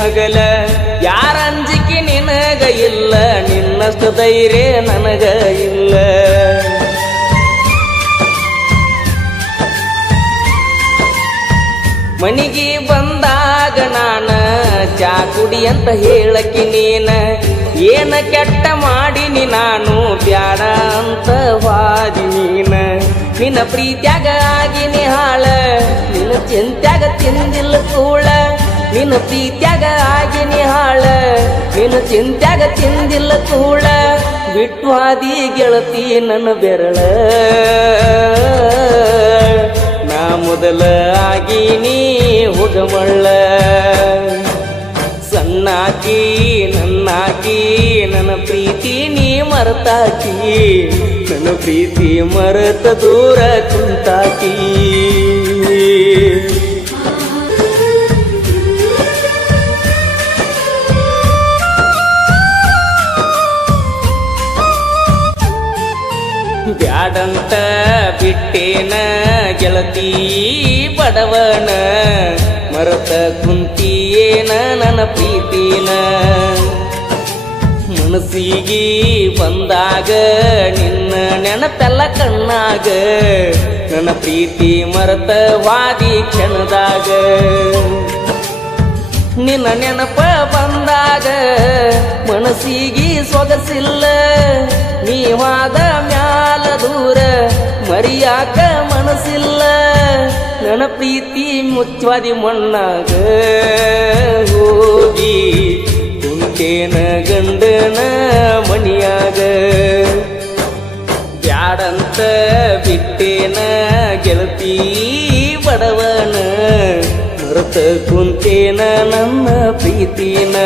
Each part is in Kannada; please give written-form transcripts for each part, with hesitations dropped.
ಹಗಲ ಯಾರ ಅಂಜಿಕೆ ನಿನಗ ಇಲ್ಲ ನಿನ್ನಷ್ಟು ಧೈರ್ಯ ನನಗ ಇಲ್ಲ ಮನಿಗೆ ಬಂದಾಗ ನಾನ ಚಾ ಕುಡಿ ಅಂತ ಹೇಳಕಿ ನೀನ ಏನ ಕೆಟ್ಟ ಮಾಡಿನಿ ನಾನು ಬ್ಯಾಡ ಅಂತ ವಾದಿ ನೀನ ನಿನ್ನ ಪ್ರೀತ್ಯಾಗ ಆಗಿನಿ ಹಾಳ ನಿನ್ನ ಚಿಂತ್ಯಾಗ ತಿಂದಿಲ್ಲ ಕೂಳ ನಿನ್ನ ಪ್ರೀತ್ಯಾಗ ಆಗಿನಿ ಹಾಳ ನಿನ್ನ ಚಿಂತ್ಯಾಗ ತಿಂದಿಲ್ಲ ಕೂಳ ಬಿಟ್ಟು ಹಾದಿ ಗೆಳತಿ ನನ್ನ ಬೆರಳ ನಾ ಮೊದಲ ಆಗಿನಿ ಹುಡುಮಳ್ಳ ಸಣ್ಣಾಕಿ ನನ್ನಾಕಿ ನನ್ನ ಪ್ರೀತಿ ನೀ ಮರೆತಾಕಿ ನನ್ನ ಪ್ರೀತಿ ಮರೆತ ದೂರ ಕುಂತಾಕಿ ಬ್ಯಾಡಂತ ಬಿಟ್ಟೇನ ಗೆಳತಿ ಬಡವನ ಮರತ ಕುಂತಿಯೇನ ನನ್ನ ಪ್ರೀತಿನ ಮನಸ್ಸಿಗೆ ಬಂದಾಗ ನಿನ್ನ ನೆನಪೆಲ್ಲ ಕಣ್ಣಾಗ ನನ್ನ ಪ್ರೀತಿ ಮರತ ವಾದಿ ಕ್ಷಣದಾಗ ನಿನ್ನ ನೆನಪ ಬಂದಾಗ ಮನಸ್ಸಿಗೆ ಸೊಗಸಿಲ್ಲ ನೀವಾದ ಮ್ಯಾಲ ದೂರ ಮರಿಯಾಕ ಮನಸ್ಸಿಲ್ಲ ನನ್ನ ಪ್ರೀತಿ ಮುಚ್ಚವಾದಿ ಮಣ್ಣಾಗ ಹೋಗಿ ಕುಂತೇನ ಗಂಡನ ಮಣಿಯಾಗ ಬ್ಯಾಡಂತ ಬಿಟ್ಟೇನ ಗೆಳತಿ ಬಡವನ ಮರೆತ ಕುಂತೇನ ನನ್ನ ಪ್ರೀತಿನ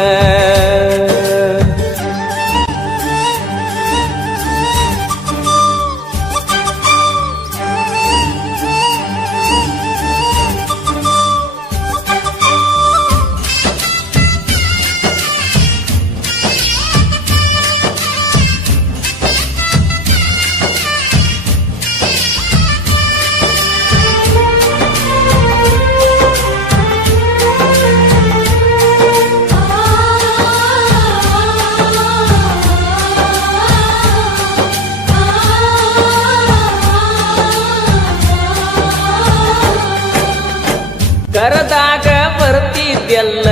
ಕರದಾಗ ಬರ್ತಿದ್ಯಲ್ಲ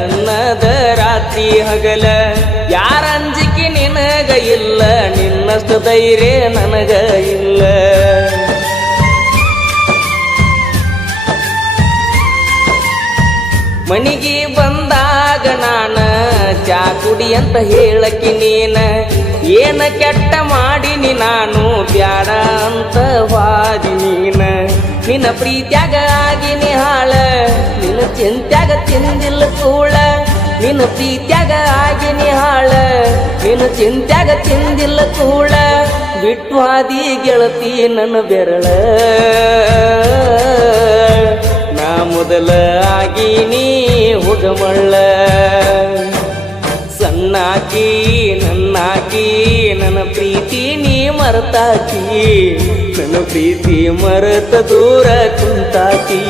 ನನ್ನದ ರಾತ್ರಿ ಹಗಲ ಯಾರ ಅಂಜಿಕೆ ನಿನಗ ಇಲ್ಲ ನಿನ್ನಷ್ಟು ಧೈರ್ಯ ನನಗ ಇಲ್ಲ ಮನಿಗೆ ಬಂದಾಗ ನಾನ ಚಾ ಕುಡಿ ಅಂತ ಹೇಳಕಿ ನೀನ ಏನ ಕೆಟ್ಟ ಮಾಡಿನಿ ನಾನು ಬ್ಯಾಡ ಅಂತ ವಾದಿ ನೀನ ನಿನ್ನ ಪ್ರೀತ್ಯಾಗ ಆಗಿನಿ ಹಾಳ ನಿನ್ನ ಚಿಂತ್ಯಾಗ ತಿಂದಿಲ್ಲ ಕೂಳ ನಿನ್ನ ಪ್ರೀತ್ಯಾಗ ಆಗಿನಿ ಹಾಳ ನಿನ್ನ ಚಿಂತ್ಯಾಗ ತಿಂದಿಲ್ಲ ಕೂಳ ಬಿಟ್ಟು ಹಾದಿ ಗೆಳತಿ ನನ್ನ ಬೆರಳ ನಾ ಮೊದಲ ಆಗಿನಿ ಹುಡುಮಳ್ಳ ಸಣ್ಣಾಕಿ ನನ್ನಾಕಿ ನನ್ನ ಪ್ರೀತಿ ನೀ ಮರೆತಾಕಿ ನನ್ನ ಪ್ರೀತಿ ಮರೆತ ದೂರ ಕುಂತಾಕಿ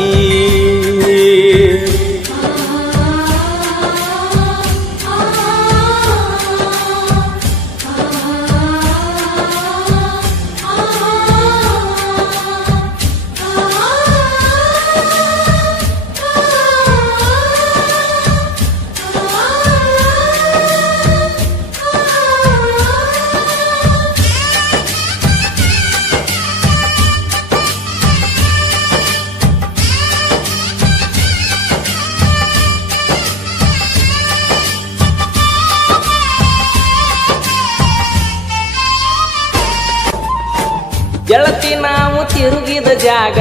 ಗೆಳತಿ ನಾವು ತಿರುಗಿದ ಜಾಗ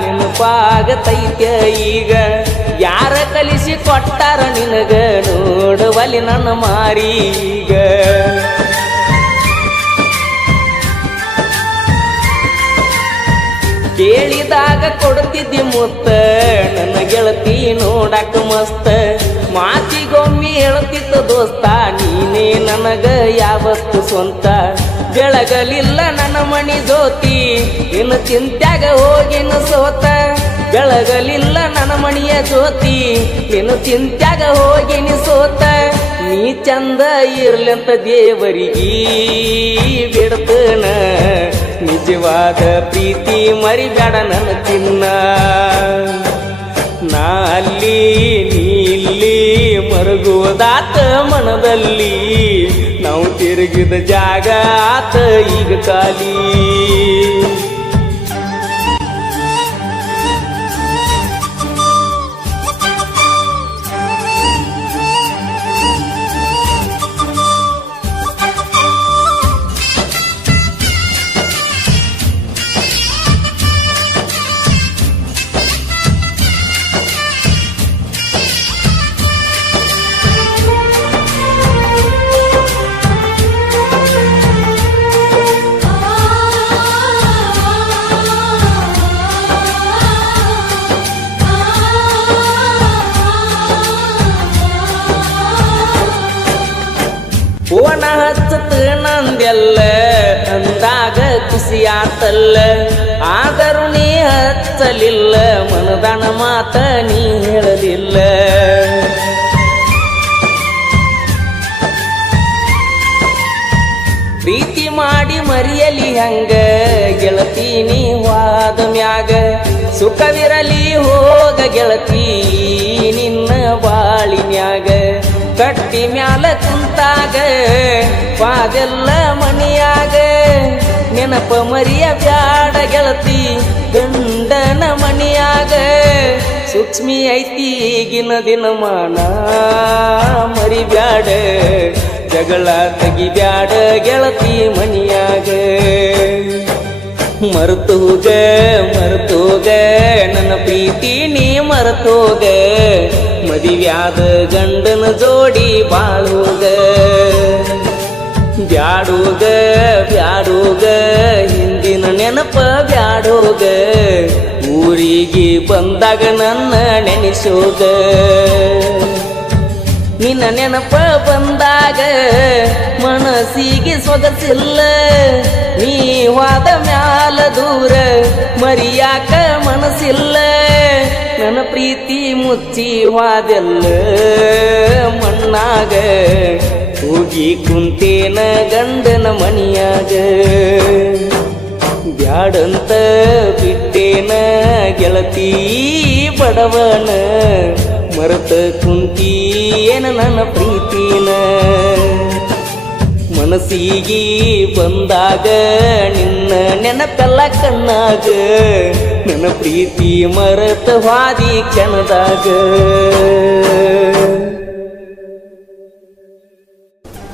ನೆನಪಾಗತೈತ್ಯ ಈಗ ಯಾರ ಕಲಿಸಿ ಕೊಟ್ಟಾರ ನಿನಗ ನೋಡುವಲ್ಲಿ ನನ್ನ ಮಾರೀಗ ಕೇಳಿದಾಗ ಕೊಡ್ತಿದ್ದಿ ಮುತ್ತ ನನ್ನ ಗೆಳತಿ ನೋಡಕ ಮಸ್ತ ಮಾತಿಗೊಮ್ಮೆ ಹೇಳ್ತಿದ್ದ ದೋಸ್ತ ನೀನೇ ನನಗ ಯಾವತ್ತು ಸ್ವಂತ ಬೆಳಗಲಿಲ್ಲ ನನ್ನ ಮಣಿ ಜ್ಯೋತಿ ಇನ್ನು ಚಿಂತ್ಯಾಗ ಹೋಗಿನ ಸೋತ ಬೆಳಗಲಿಲ್ಲ ನನ್ನ ಮಣಿಯ ಜ್ಯೋತಿ ಇನ್ನು ಚಿಂತ್ಯಾಗ ಹೋಗಿನಿ ಸೋತ ನೀ ಚಂದ ಇರ್ಲಂತ ದೇವರಿಗೀ ಬಿಡ್ತನ ನಿಜವಾದ ಪ್ರೀತಿ ಮರಿಬೇಡ ನನ್ನ ಚಿನ್ನ ನಾ ಅಲ್ಲಿ ನೀ ಇಲ್ಲಿ ಮರುಗುವುದಾತ ಮನದಲ್ಲಿ ನಾವು ತಿರುಗಿದ ಜಾಗ ಆತ ಈಗ ಖಾಲಿ ಓಣ ಹಚ್ಚತ ನಂದೆಲ್ಲ ಅಂದಾಗ ಖುಷಿಯಾತಲ್ಲ ಆದರೂ ನೀ ಹಚ್ಚಲಿಲ್ಲ ಮನದಾನ ಮಾತ ನೀ ಹೇಳಲಿಲ್ಲ ಪ್ರೀತಿ ಮಾಡಿ ಮರಿಯಲಿ ಹಂಗ ಗೆಳತಿ ನೀ ವಾದ ಮ್ಯಾಗ ಸುಖವಿರಲಿ ಹೋಗ ಗೆಳತಿ ನಿನ್ನ ಬಾಳಿನ್ಯಾಗ ಕಟ್ಟಿ ಮ್ಯಾಲ ಕುಂತಾಗ ಪಾದೆಲ್ಲ ಮಣಿಯಾಗ ನೆನಪ ಮರಿಯ ಬ್ಯಾಡ ಗೆಳತಿ ಗಂಡನ ಮಣಿಯಾಗ ಸೂಕ್ಷ್ಮಿ ಐತಿ ಈಗಿನ ದಿನಮಾನ ಮರಿಬ್ಯಾಡ ಜಗಳ ತೆಗಿಬ್ಯಾಡ ಗೆಳತಿ ಮಣಿಯಾಗ ಮರ್ತೋಗ ನನ್ನ ಪ್ರೀತಿ ನೀ ಮರ್ತೋಗ ಮದಿವ್ಯಾದ ಗಂಡನ ಜೋಡಿ ಬಾಳೋಗ ಬ್ಯಾಡೋಗ ಹಿಂದಿನ ನೆನಪ ಬ್ಯಾಡೋಗ ಊರಿಗೆ ಬಂದಾಗ ನನ್ನ ನೆನೆಸೋಗ ನಿನ್ನ ನೆನಪ ಬಂದಾಗ ಮನಸ್ಸಿಗೆ ಸೊಗಸಿಲ್ಲ ನೀ ವಾದ ಮ್ಯಾಲ ದೂರ ಮರಿಯಾಕ ಮನಸ್ಸಿಲ್ಲ ನನ್ನ ಪ್ರೀತಿ ಮುಚ್ಚಿ ವಾದೆಲ್ಲ ಮಣ್ಣಾಗ ಹೋಗಿ ಕುಂತೇನ ಗಂಡನ ಮನಿಯಾಗ ಬ್ಯಾಡಂತ ಬಿಟ್ಟೇನ ಗೆಳತಿ ಬಡವನ ಮರೆತ ಕುಂತೀಯೇನ ನನ್ನ ಪ್ರೀತಿನ ಮನಸ್ಸಿಗೆ ಬಂದಾಗ ನಿನ್ನ ನೆನಪೆಲ್ಲ ಕಣ್ಣಾಗ ನನ್ನ ಪ್ರೀತಿ ಮರೆತ ಹಾದಿ ಕ್ಷಣದಾಗ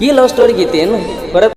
ಈ ಲವ್ ಸ್ಟೋರಿ ಗೀತೆಯನ್ನು